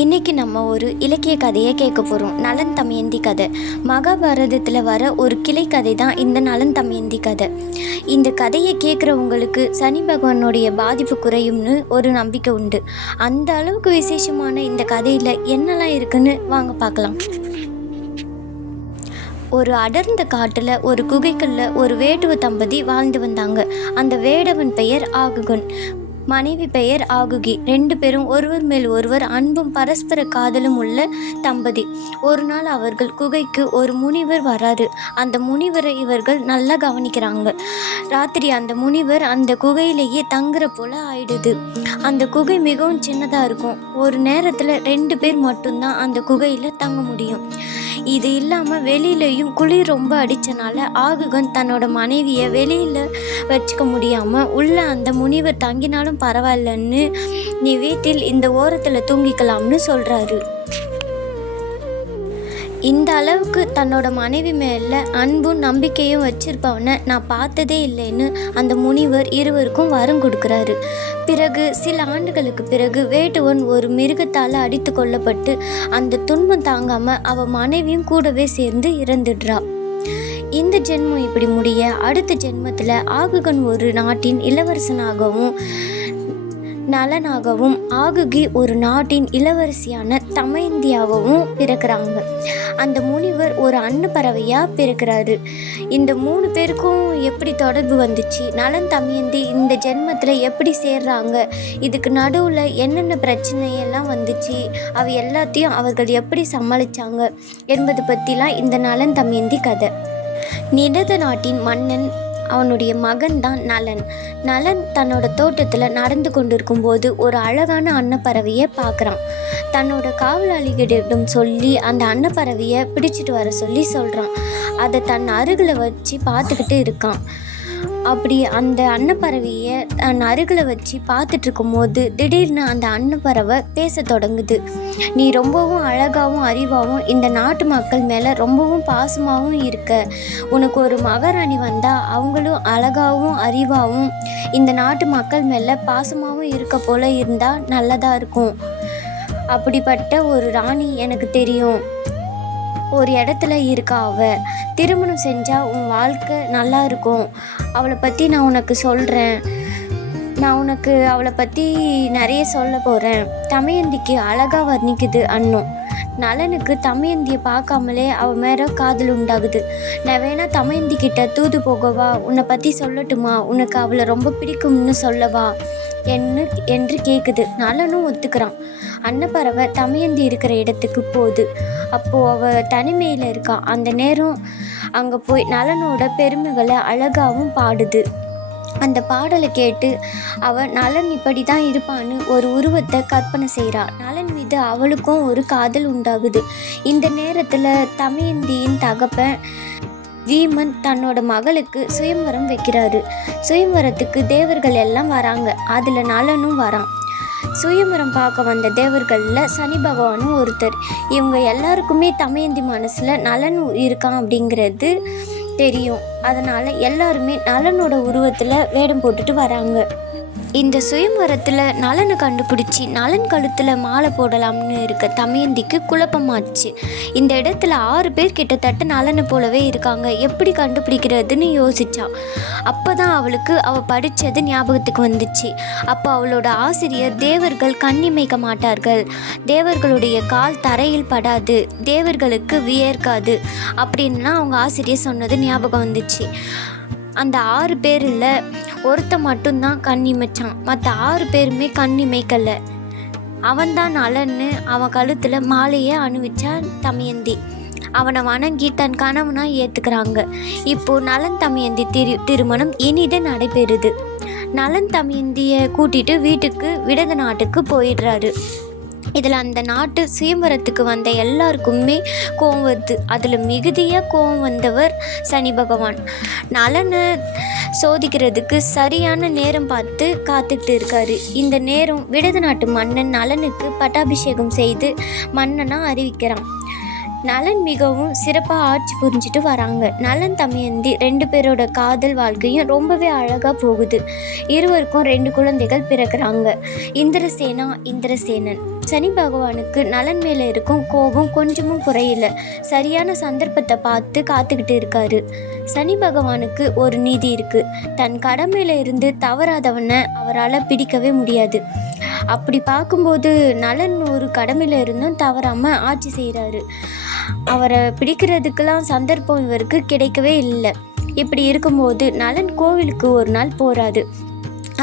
இன்றைக்கி நம்ம ஒரு இலக்கிய கதையை கேட்க போகிறோம். நலன் தமயந்தி கதை. மகாபாரதத்தில் வர ஒரு கிளை கதை தான் இந்த நலன் தமயந்தி கதை. இந்த கதையை கேட்குறவங்களுக்கு சனி பகவானுடைய பாதிப்பு குறையும்னு ஒரு நம்பிக்கை உண்டு. அந்த அளவுக்கு விசேஷமான இந்த கதையில் என்னெல்லாம் இருக்குன்னு வாங்க பார்க்கலாம். ஒரு அடர்ந்த காட்டில் ஒரு குகைக்குள்ள ஒரு வேடுவ தம்பதி வாழ்ந்து வந்தாங்க. அந்த வேடவன் பெயர் ஆகுகன், மனைவி பெயர் ஆகுகி. 2 பேரும் ஒருவர் மேல் ஒருவர் அன்பும் பரஸ்பர காதலும் உள்ள தம்பதி. ஒரு நாள் அவர்கள் குகைக்கு ஒரு முனிவர் வராரு. அந்த முனிவரை இவர்கள் நல்லா கவனிக்கிறாங்க. ராத்திரி அந்த முனிவர் அந்த குகையிலேயே தங்குற போல ஆயிடுது. அந்த குகை மிகவும் சின்னதாக இருக்கும். ஒரு நேரத்தில் 2 பேர் மட்டும்தான் அந்த குகையில் தங்க முடியும். இது இல்லாமல் வெளியிலையும் குளிர் ரொம்ப அடித்தனால ஆகுகன் தன்னோட மனைவியை வெளியில் வச்சுக்க முடியாமல் உள்ள அந்த முனிவர் தங்கினாலும் பரவாயில்லன்னு நீ வீட்டில் இந்த ஓரத்தில் தூங்கிக்கலாம்னு சொல்கிறாரு. இந்த அளவுக்கு தன்னோட மனைவி மேலே அன்பும் நம்பிக்கையும் வச்சிருப்பவனை நான் பார்த்ததே இல்லைன்னு அந்த முனிவர் இருவருக்கும் வரம் கொடுக்குறாரு. பிறகு சில ஆண்டுகளுக்கு பிறகு வேட்டுவன் ஒரு மிருகத்தால் அடித்து கொள்ளப்பட்டு அந்த துன்பம் தாங்காமல் அவன் மனைவியும் கூடவே சேர்ந்து இறந்துடுறா. இந்த ஜென்மம் இப்படி முடிய அடுத்த ஜென்மத்தில் ஆகுகன் ஒரு நாட்டின் இளவரசனாகவும் நலனாகவும் ஆகுகி ஒரு நாட்டின் இளவரசியான தமயந்தியாகவும் பிறக்கிறாங்க. அந்த முனிவர் ஒரு அன்னப்பறவையாக பிறக்கிறாரு. இந்த 3 பேருக்கும் எப்படி தொடர்பு வந்துச்சு, நலன் தமயந்தி இந்த ஜென்மத்தில் எப்படி சேர்றாங்க, இதுக்கு நடுவில் என்னென்ன பிரச்சனையெல்லாம் வந்துச்சு, அவை எல்லாத்தையும் அவர்கள் எப்படி சமாளித்தாங்க என்பது பற்றிலாம் இந்த நலன் தமயந்தி கதை. நிடத நாட்டின் மன்னன் அவனுடைய மகன் தான் நலன். நலன் தன்னோட தோட்டத்தில் நடந்து கொண்டிருக்கும் போது ஒரு அழகான அன்னப்பறவையை பார்க்குறான். தன்னோட காவலாளிகளிடம் சொல்லி அந்த அன்னப்பறவையை பிடிச்சிட்டு வர சொல்கிறான். அதை தன் அருகில் வச்சு பார்த்துக்கிட்டு இருக்கான். அப்படி அந்த அன்னப்பறவையை தன் அருகில் வச்சு பார்த்துட்டு இருக்கும்போது திடீர்னு அந்த அன்னப்பறவை பேச தொடங்குது. நீ ரொம்பவும் அழகாகவும் அறிவாகவும் இந்த நாட்டு மக்கள் மேலே ரொம்பவும் பாசமாகவும் இருக்க. உனக்கு ஒரு மகாராணி வந்தால் அவங்களும் அழகாகவும் அறிவாகவும் இந்த நாட்டு மக்கள் மேலே பாசமாகவும் இருக்க போல இருந்தால் நல்லதாக இருக்கும். அப்படிப்பட்ட ஒரு ராணி எனக்கு தெரியும். ஒரு இடத்துல இருக்கா. திருமணம் செஞ்சால் உன் வாழ்க்கை நல்லா இருக்கும். அவளை பற்றி நான் உனக்கு சொல்கிறேன். நான் உனக்கு அவளை பற்றி நிறைய சொல்ல போகிறேன். தமயந்திக்கு அழகாக வர்ணிக்குது அன்னும். நலனுக்கு தமயந்தியை பார்க்காமலே அவள் மேலே காதல் உண்டாகுது. நான் வேணா தமயந்தி கிட்ட தூது போகவா, உன்னை பற்றி சொல்லட்டுமா, உனக்கு அவளை ரொம்ப பிடிக்கும்னு சொல்லவா என்று கேட்குது. நலனும் ஒத்துக்கிறான். அன்னப்பறவை தமயந்தி இருக்கிற இடத்துக்கு போகுது. அப்போது அவள் தனிமையில் இருக்கா. அந்த நேரம் அங்கே போய் நலனோட பெருமைகளை அழகாகவும் பாடுது. அந்த பாடலை கேட்டு அவள் நலன் இப்படி தான் இருப்பான்னு ஒரு உருவத்தை கற்பனை செய்கிறா. நலன் மீது அவளுக்கும் ஒரு காதல் உண்டாகுது. இந்த நேரத்தில் தமயந்தியின் தகப்பன் வீமன் தன்னோட மகளுக்கு சுயம்வரம் வைக்கிறாரு. சுயம்வரத்துக்கு தேவர்கள் எல்லாம் வராங்க. அதில் நலனும் வரான். சுயம்வரம் பார்க்க வந்த தேவர்களில் சனி பகவானும் ஒருத்தர். இவங்க எல்லாருக்குமே தமயந்தி மனசில் நலன் இருக்கான் அப்படிங்கிறது தெரியும். அதனால் எல்லாருமே நலனோட உருவத்தில் வேடம் போட்டுட்டு வராங்க. இந்த சுயம்வரத்தில் நலனை கண்டுபிடிச்சி நலன் கழுத்தில் மாலை போடலாம்னு இருக்க தமயந்திக்கு குழப்பமாச்சு. இந்த இடத்துல 6 பேர் கிட்டத்தட்ட நலனை போலவே இருக்காங்க, எப்படி கண்டுபிடிக்கிறதுன்னு யோசிச்சா. அப்போ தான் அவளுக்கு அவள் படித்தது ஞாபகத்துக்கு வந்துச்சு. அப்போ அவளோட ஆசிரியர் தேவர்கள் கண்ணிமைக்க மாட்டார்கள், தேவர்களுடைய கால் தரையில் படாது, தேவர்களுக்கு வியர்க்காது அப்படின்லாம் அவங்க ஆசிரியர் சொன்னது ஞாபகம் வந்துச்சு. அந்த 6 பேரில் ஒருத்த மட்டும்தான் கண்ணிமைச்சான். மற்ற 6 பேருமே கண்ணிமைக்கலை. அவன்தான் நலன்னு அவன் கழுத்தில் மாலையே அணிவிச்சான் தமயந்தி. அவனை வணங்கி தன் கணவனாக ஏற்றுக்கிறாங்க. இப்போது நலன் தமயந்தி திருமணம் இனிதே நடைபெறுது. நலன் தமயந்தியை கூட்டிகிட்டு வீட்டுக்கு விடத நாட்டுக்கு போயிடுறாரு. இதில் அந்த நாட்டு சுயம்பரத்துக்கு வந்த எல்லாருக்குமே கோவம் வருது. அதில் மிகுதியாக கோவம் வந்தவர் சனி பகவான். நலனை சோதிக்கிறதுக்கு சரியான நேரம் பார்த்து காத்துக்கிட்டு இருக்காரு. இந்த நேரம் விடத நாட்டு மன்னன் நலனுக்கு பட்டாபிஷேகம் செய்து மன்னனாக அறிவிக்கிறான். நலன் மிகவும் சிறப்பாக ஆட்சி புரிஞ்சிட்டு வராங்க. நலன் தமயந்தி 2 பேரோட காதல் வாழ்க்கையும் ரொம்பவே அழகாக போகுது. இருவருக்கும் 2 குழந்தைகள் பிறக்கிறாங்க. இந்திரசேனா, இந்திரசேனன். சனி பகவானுக்கு நலன் மேலே இருக்கும் கோபம் கொஞ்சமும் குறையல. சரியான சந்தர்ப்பத்தை பார்த்து காத்துக்கிட்டு இருக்காரு. சனி பகவானுக்கு ஒரு நீதி இருக்குது. தன் கடமையில இருந்து தவறாதவனை அவரால் பிடிக்கவே முடியாது. அப்படி பார்க்கும்போது நலன் ஒரு கடமையில இருந்தும் தவறாமல் ஆட்சி செய்கிறாரு. அவரை பிடிக்கிறதுக்கெல்லாம் சந்தர்ப்பம் இவருக்கு கிடைக்கவே இல்லை. இப்படி இருக்கும்போது நலன் கோவிலுக்கு ஒரு நாள் போகிறாரு.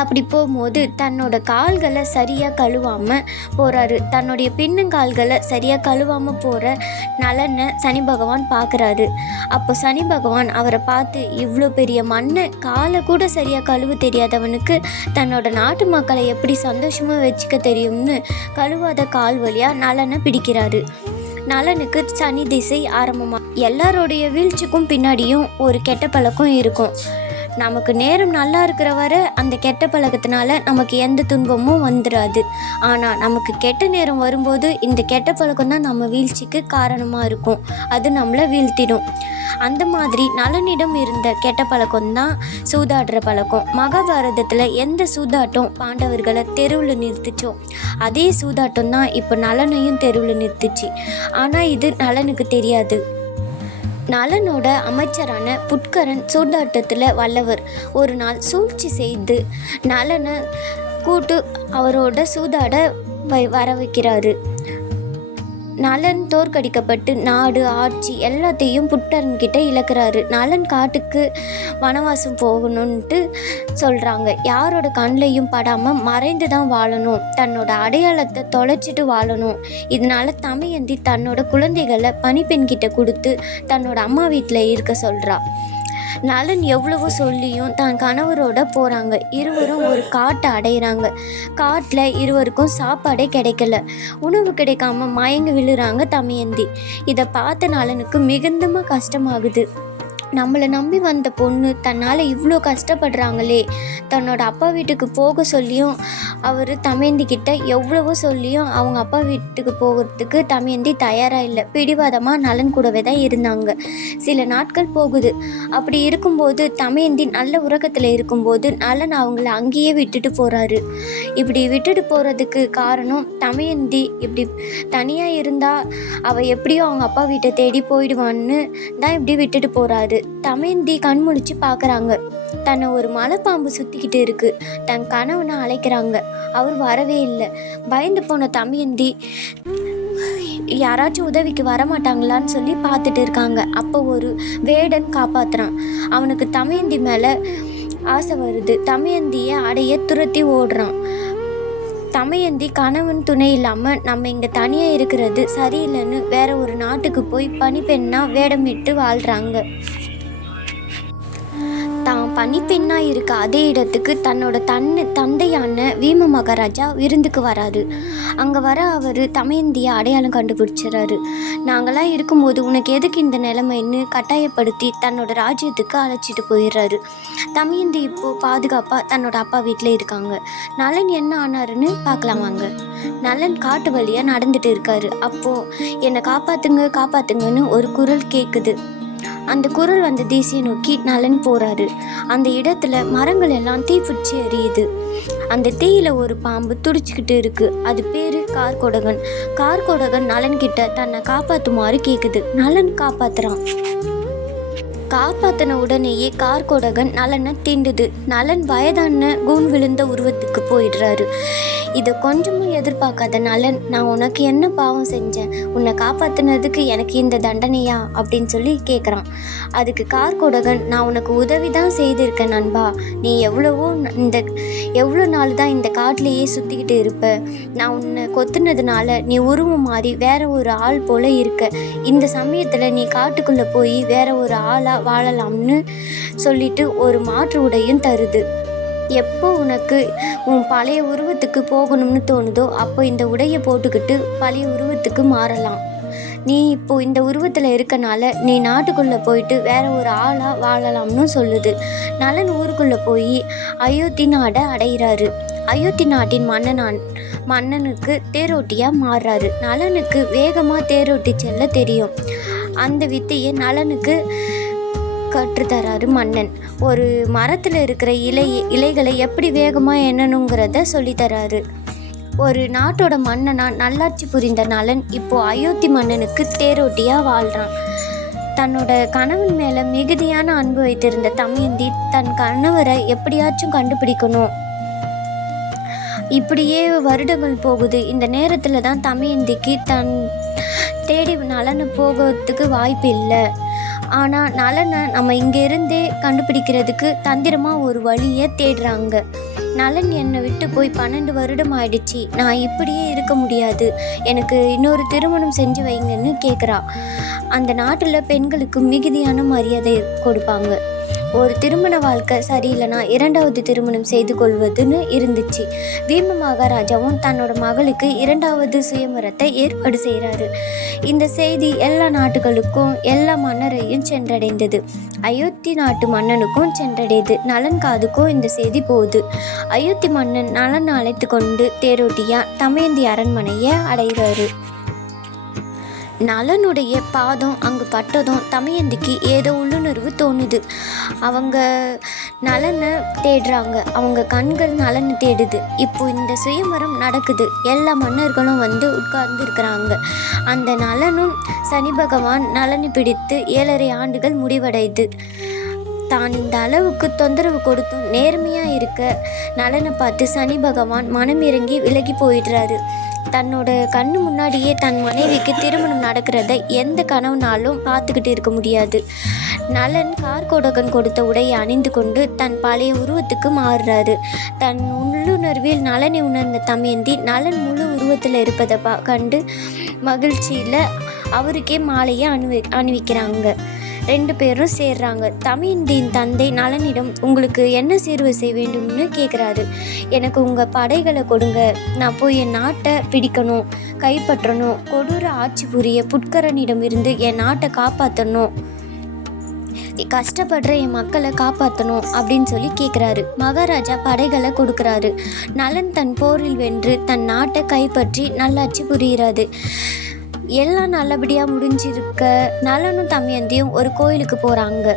அப்படி போகும்போது தன்னோட கால்களை சரியாக கழுவாமல் போகிறாரு. தன்னுடைய பின்னங்கால்களை சரியாக கழுவாமல் போகிற நலனை சனி பகவான் பார்க்குறாரு. அப்போ சனி பகவான் அவரை பார்த்து, இவ்வளோ பெரிய மண்ணை காலை கூட சரியாக கழுவ தெரியாதவனுக்கு தன்னோட நாட்டு மக்களை எப்படி சந்தோஷமாக வச்சுக்க தெரியும்னு கழுவாத கால் வழியாக நலனை பிடிக்கிறாரு. நலனுக்கு சனி திசை ஆரம்பமாக. எல்லாரோடைய வீழ்ச்சிக்கும் பின்னாடியும் ஒரு கெட்ட பழக்கம் இருக்கும். நமக்கு நேரம் நல்லா இருக்கிற வரை அந்த கெட்ட பழக்கத்தினால நமக்கு எந்த துன்பமும் வந்துடாது. ஆனால் நமக்கு கெட்ட நேரம் வரும்போது இந்த கெட்ட பழக்கம் தான் நம்ம வீழ்ச்சிக்கு காரணமாக இருக்கும். அது நம்மளை வீழ்த்திடும். அந்த மாதிரி நலனிடம் இருந்த கெட்ட பழக்கம்தான் சூதாடுற பழக்கம். மகாபாரதத்தில் எந்த சூதாட்டம் பாண்டவர்களை தெருவில் நிறுத்துச்சோ அதே சூதாட்டம் தான் இப்போ நலனையும் தெருவில் நிறுத்துச்சு. ஆனால் இது நலனுக்கு தெரியாது. நலனோட அமைச்சரான புட்கரன் சூதாட்டத்தில் வல்லவர். ஒரு நாள் சூழ்ச்சி செய்து நலனை கூட்டு அவரோட சூதாட வர வைக்கிறாரு. நலன் தோற்கடிக்கப்பட்டு நாடு ஆட்சி எல்லாத்தையும் புட்கரன்கிட்ட இழக்கிறாரு. நலன் காட்டுக்கு வனவாசம் போகணுன்ட்டு சொல்கிறாங்க. யாரோட கண்ணையும் படாமல் மறைந்து தான் வாழணும், தன்னோட அடையாளத்தை தொலைச்சிட்டு வாழணும். இதனால தமயந்தி தன்னோட குழந்தைகளை பணிப்பெண்கிட்ட கொடுத்து தன்னோட அம்மா வீட்டில் இருக்க சொல்கிறா. நலன் எவ்வளவோ சொல்லியும் தான் கணவரோட போகிறாங்க. இருவரும் ஒரு காட்டை அடையிறாங்க. காட்டில் இருவருக்கும் சாப்பாடே கிடைக்கல. உணவு கிடைக்காம மயங்கி விழுறாங்க தமயந்தி. இதை பார்த்த நலனுக்கு மிகுந்தமாக கஷ்டமாகுது. நம்மளை நம்பி வந்த பொண்ணு தன்னால் இவ்வளோ கஷ்டப்படுறாங்களே. தன்னோட அப்பா வீட்டுக்கு போக சொல்லியும் அவர் தமயந்திக்கிட்ட எவ்வளவோ சொல்லியும் அவங்க அப்பா வீட்டுக்கு போகிறதுக்கு தமயந்தி தயாராக இல்லை. பிடிவாதமாக நலன் கூடவே தான் இருந்தாங்க. சில நாட்கள் போகுது. அப்படி இருக்கும்போது தமயந்தி நல்ல உறக்கத்தில் இருக்கும்போது நலன் அவங்கள அங்கேயே விட்டுட்டு போகிறாரு. இப்படி விட்டுட்டு போகிறதுக்கு காரணம் தமயந்தி இப்படி தனியாக இருந்தால் அவள் எப்படியோ அவங்க அப்பா வீட்டை தேடி போயிடுவான்னு தான் இப்படி விட்டுட்டு போகிறாரு. தமயந்தி கண் முழிச்சு பார்க்குறாங்க. தன்னை ஒரு மலைப்பாம்பு சுற்றிக்கிட்டு இருக்கு. தன் கணவனை அழைக்கிறாங்க. அவர் வரவே இல்லை. பயந்து போன தமயந்தி யாராச்சும் உதவிக்கு வரமாட்டாங்களான்னு சொல்லி பார்த்துட்டு இருக்காங்க. அப்போ ஒரு வேடன் காப்பாற்றுறான். அவனுக்கு தமயந்தி மேலே ஆசை வருது. தமயந்தியை அடைய துரத்தி ஓடுறான். தமயந்தி கணவன் துணை இல்லாமல் நம்ம இங்கே தனியாக இருக்கிறது சரியில்லைன்னு வேற ஒரு நாட்டுக்கு போய் பணிப்பெண்ணாக வேடமிட்டு வாழ்கிறாங்க. தான் பணிப்பெண்ணாக இருக்க அதே இடத்துக்கு தன்னோட தந்தையான வீம மகாராஜா விருந்துக்கு வராரு. அங்கே வர அவர் தமயந்தியை அடையாளம் கண்டுபிடிச்சிடறாரு. நாங்களாம் இருக்கும்போது உனக்கு எதுக்கு இந்த நிலைமைன்னு கட்டாயப்படுத்தி தன்னோட ராஜ்யத்துக்கு அழைச்சிட்டு போயிடுறாரு. தமயந்தி இப்போது பாதுகாப்பாக தன்னோட அப்பா வீட்டில் இருக்காங்க. நலன் என்ன ஆனாருன்னு பார்க்கலாம் வாங்க. நலன் காட்டு வழியாக நடந்துட்டு இருக்காரு. அப்போது என்னை காப்பாத்துங்கன்னு ஒரு குரல் கேட்குது. அந்த குரல் வந்த திசையை நோக்கி நலன் போகிறாரு. அந்த இடத்துல மரங்கள் எல்லாம் தீப்பிடிச்சு எரியுது. அந்த தீயில ஒரு பாம்பு துடிச்சுக்கிட்டு இருக்கு. அது பேரு கார்கோடகன். கார்கோடகன் நலன் கிட்ட தன்னை காப்பாற்றுமாறு கேட்குது. நலன் காப்பாத்துறான். காப்பாற்றின உடனேயே கார்கோடகன் நலனை தீண்டுது. நலன் வயதான கூன் விழுந்த உருவத்துக்கு போயிடுறாரு. இதை கொஞ்சமும் எதிர்பார்க்காத நலன், நான் உனக்கு என்ன பாவம் செஞ்சேன், உன்னை காப்பாற்றினதுக்கு எனக்கு இந்த தண்டனையா அப்படின்னு சொல்லி கேட்குறான். அதுக்கு கார்கோடகன், நான் உனக்கு உதவி தான் செய்திருக்கேன் நண்பா. நீ எவ்வளோ நாள் தான் இந்த காட்டிலேயே சுற்றிக்கிட்டு இருப்ப. நான் உன்னை கொத்துனதுனால நீ உருவம் மாறி வேற ஒரு ஆள் போல இருக்க. இந்த சமயத்தில் நீ காட்டுக்குள்ளே போய் வேற ஒரு ஆளாக வாழலாம்னு சொல்லிட்டு ஒரு மாற்று உடையும் தருது. எப்போ உனக்கு உன் பழைய உருவத்துக்கு போகணும்னு தோணுதோ அப்போ இந்த உடையை போட்டுக்கிட்டு பழைய உருவத்துக்கு மாறலாம். நீ இப்போ இந்த உருவத்தில் இருக்கனால நீ நாட்டுக்குள்ளே போயிட்டு வேற ஒரு ஆளாக வாழலாம்னு சொல்லுது. நலன் ஊருக்குள்ளே போய் அயோத்தி நாடை அடைகிறாரு. அயோத்தி நாட்டின் மன்னனுக்கு தேரோட்டியாக மாறுறாரு. நலனுக்கு வேகமாக தேரோட்டி செல்ல தெரியும். அந்த வித்தையை நலனுக்கு கற்றுத்தராரு மன்னன். ஒரு மரத்தில் இருக்கிற இலைகளை எப்படி வேகமாக எண்ணணுங்கிறத சொல்லித்தராரு. ஒரு நாட்டோட மன்னனா நல்லாட்சி புரிந்த நலன் இப்போ அயோத்தி மன்னனுக்கு தேரோட்டியாக வாழ்கிறான். தன்னோட கணவன் மேலே மிகுதியான அன்பு வைத்திருந்த தமயந்தி தன் கணவரை எப்படியாச்சும் கண்டுபிடிக்கணும். இப்படியே வருடங்கள் போகுது. இந்த நேரத்தில் தான் தமயந்திக்கு தன் தேடி நலனை போகிறதுக்கு வாய்ப்பு இல்லை. ஆனால் நலனை நம்ம இங்கேருந்தே கண்டுபிடிக்கிறதுக்கு தந்திரமாக ஒரு வழியை தேடுறாங்க. நலன் என்னை விட்டு போய் 12 வருடம் ஆயிடுச்சு, நான் இப்படியே இருக்க முடியாது, எனக்கு இன்னொரு திருமணம் செஞ்சு வைங்கன்னு கேட்குறா. அந்த நாட்டில் பெண்களுக்கு மிகுதியான மரியாதை கொடுப்பாங்க. ஒரு திருமண வாழ்க்கை சரியில்லைனா 2வது திருமணம் செய்து கொள்வதுன்னு இருந்துச்சு. பீம மகாராஜாவும் தன்னோட மகளுக்கு 2வது சுயமரத்தை ஏற்பாடு செய்கிறாரு. இந்த செய்தி எல்லா நாட்டுகளுக்கும் எல்லா மன்னரையும் சென்றடைந்தது. அயோத்தி நாட்டு மன்னனுக்கும் சென்றடையுது. நலன் காதுக்கும் இந்த செய்தி போகுது. அயோத்தி மன்னன் நலன் அழைத்து கொண்டு தேரோட்டியா தமயந்தி அரண்மனையை அடைகிறாரு. நலனுடைய பாதம் அங்கு பட்டதும் தமயந்திக்கு ஏதோ உள்ளுணர்வு தோணுது. அவங்க நலனை தேடுறாங்க, அவங்க கண்கள் நலனை தேடுது. இப்போ இந்த சுயமரம் நடக்குது. எல்லா மன்னர்களும் வந்து உட்கார்ந்து இருக்கிறாங்க. அந்த நலனும் சனி பகவான் நலனை பிடித்து 7.5 ஆண்டுகள் முடிவடையுது. தான் இந்த அளவுக்கு தொந்தரவு கொடுத்தும் நேர்மையாக இருக்க நலனை பார்த்து சனி பகவான் மனம் இறங்கி விலகி போயிடுறாரு. தன்னோட கண்ணு முன்னாடியே தன் மனைவிக்கு திருமணம் நடக்கிறத எந்த கனவுனாலும் பார்த்துக்கிட்டு இருக்க முடியாது. நலன் கார்கோடகன் கொடுத்த உடையை அணிந்து கொண்டு தன் பழைய உருவத்துக்கு மாறுறாரு. தன் உள்ளுணர்வில் நலனை உணர்ந்த தமயந்தி நலன் முழு உருவத்தில் இருப்பதை கண்டு மகிழ்ச்சியில் அவருக்கே மாலையை அணிவிக்கிறாங்க. 2 பேரும் சேர்றாங்க. தமயந்தியின் தந்தை நலனிடம் உங்களுக்கு என்ன சீர்வரிசை வேண்டும்னு கேட்குறாரு. எனக்கு உங்கள் படைகளை கொடுங்க, நான் போய் என் நாட்டை பிடிக்கணும், கைப்பற்றணும், கொடூர ஆட்சி புரிய புட்கரனிடம் இருந்து என் நாட்டை காப்பாற்றணும், கஷ்டப்படுற என் மக்களை காப்பாற்றணும் அப்படின்னு சொல்லி கேட்குறாரு. மகாராஜா படைகளை கொடுக்குறாரு. நலன் தன் போரில் வென்று தன் நாட்டை கைப்பற்றி நல்லாட்சி புரிகிறாரு. எல்லாம் நல்லபடியாக முடிஞ்சிருக்க நலனும் தமயந்தியும் ஒரு கோயிலுக்கு போகிறாங்க.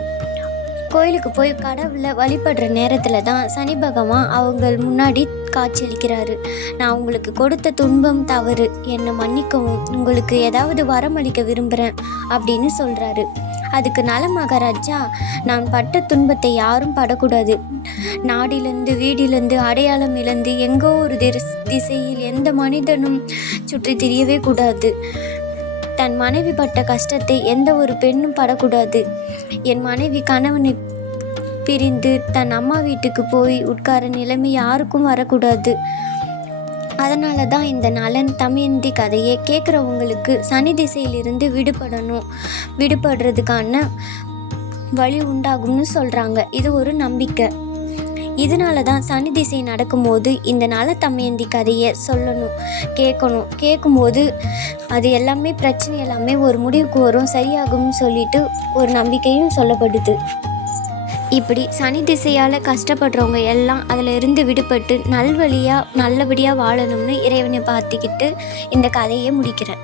கோயிலுக்கு போய் கடவுளை வழிபடுற நேரத்தில் தான் சனி பகவான் அவங்க முன்னாடி காட்சியளிக்கிறாரு. நான் உங்களுக்கு கொடுத்த துன்பம் தவறு, என்னை மன்னிக்கவும், உங்களுக்கு ஏதாவது வரமளிக்க விரும்புகிறேன் அப்படின்னு சொல்கிறாரு. அதுக்கு நல மகாராஜா, நான் பட்ட துன்பத்தை யாரும் படக்கூடாது. நாடிலேருந்து வீடிலேருந்து அடையாளம் இழந்து எங்கோ ஒரு திசையில் எந்த மனிதனும் சுற்றி திரியவே கூடாது. தன் மனைவி பட்ட கஷ்டத்தை எந்த ஒரு பெண்ணும் படக்கூடாது. என் மனைவி கணவனை பிரிந்து தன் அம்மா வீட்டுக்கு போய் உட்கார நிலைமை யாருக்கும் வரக்கூடாது. அதனால தான் இந்த நலன் தமயந்தி கதையை கேட்குறவங்களுக்கு சனி திசையிலிருந்து விடுபடுறதுக்கான வழி உண்டாகும்னு சொல்கிறாங்க. இது ஒரு நம்பிக்கை. இதனால தான் சனி திசை நடக்கும்போது இந்த நல தமயந்தி கதையை சொல்லணும், கேட்கும்போது அது எல்லாமே பிரச்சனை எல்லாமே ஒரு முடிவுக்கு வரும், சரியாகும்னு சொல்லிட்டு ஒரு நம்பிக்கையும் சொல்லப்படுது. இப்படி சனி திசையால் கஷ்டப்படுறவங்க எல்லாம் அதில் இருந்து விடுபட்டு நல்லபடியாக வாழணும்னு இறைவனை பார்த்துக்கிட்டு இந்த கதையை முடிக்கிறேன்.